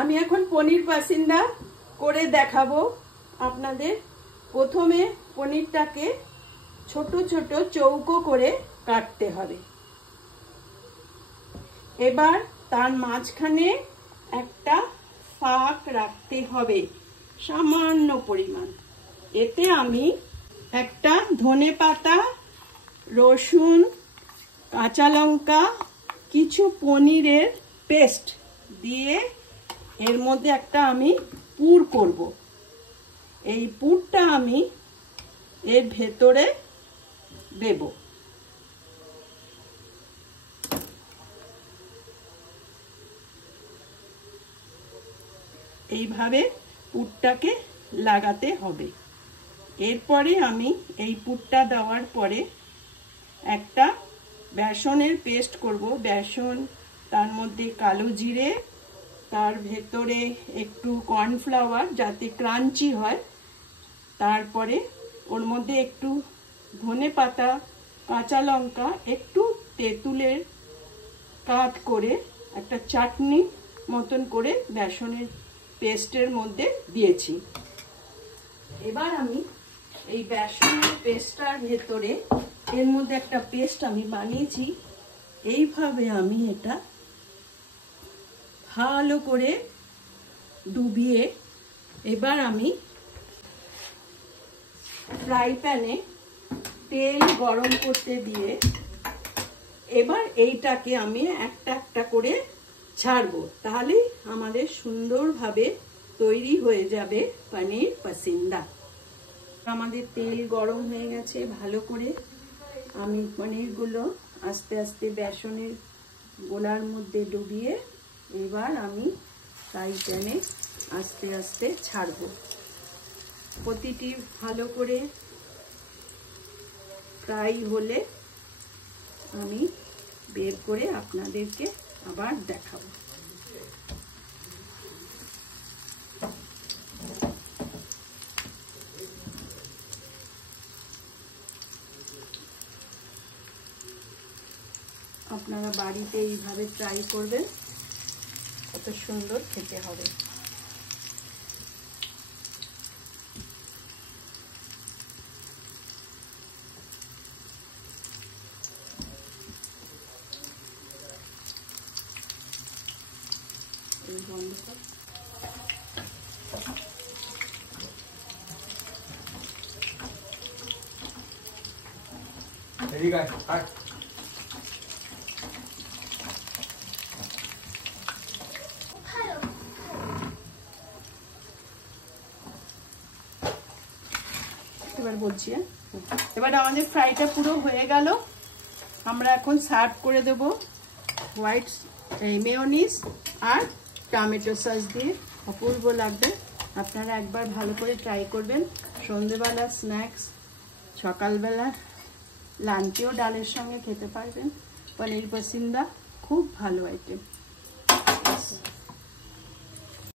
আমি এখন পনির পাসিন্দা করে দেখাবো আপনাদের। প্রথমে পনিরটাকে ছোট ছোট চৌকো করে কাটতে হবে। এবার তার মাঝখানে একটা ফাঁক রাখতে হবে সামান্য পরিমাণ। এতে আমি একটা ধনেপাতা, রসুন, কাঁচা লঙ্কা, কিছু পনিরের পেস্ট দিয়ে এর মধ্যে একটা আমি পুর করব। এই পুরটা আমি এর ভেতরে দেব। এইভাবে পুরটাকে লাগাতে হবে। এরপরে আমি এই পুরটা দেওয়ার পরে একটা বেসনের পেস্ট করব। বেসন, তার মধ্যে কালো জিরে, তার ভেতরে একটু কর্নফ্লাওয়ার যাতে ক্রাঞ্চি হয়, তারপরে ওর মধ্যে একটু ধনেপাতা, কাঁচা লঙ্কা, একটু তেঁতুলের কাট করে একটা চাটনি মতন করে বেসনের পেস্টের মধ্যে দিয়েছি। এবার আমি এই বেসনের পেস্টটার ভেতরে এর মধ্যে একটা পেস্ট আমি বানিয়েছি। এইভাবে আমি এটা ভালো করে ডুবিয়ে এবার আমি ফ্রাই প্যানে তেল গরম করতে দিয়ে এবার এইটাকে আমি একটা একটা করে ছাড়বো। তাহলে আমাদের সুন্দরভাবে তৈরি হয়ে যাবে পনির পাসিন্দা। আমাদের তেল গরম হয়ে গেছে ভালো করে। আমি পনিরগুলো আস্তে আস্তে বেসনের গোলার মধ্যে ডুবিয়ে এবার আমি ফ্রাই প্যানে আস্তে আস্তে ছাড়বো। প্রতিটি ভালো করে ফ্রাই হলে আমি বের করে আপনাদেরকে আবার দেখাবো। আপনারা বাড়িতে এইভাবে ট্রাই করবেন, কত সুন্দর খেতে হবে। এবার বলছি, এবার আমাদের ফ্রাইটা পুরো হয়ে গেল। আমরা এখন সার্ভ করে দেব হোয়াইট মেয়োনিজ আর টমেটো সস দিয়ে। অপূর্ব লাগবে। আপনারা একবার ভালো করে ট্রাই করবেন। সন্ধ্যেবেলা স্ন্যাক্স, সকালবেলা লাঞ্চেও ডালের সঙ্গে খেতে পারবেন। পনির পাসিন্দা খুব ভালো আইটেম।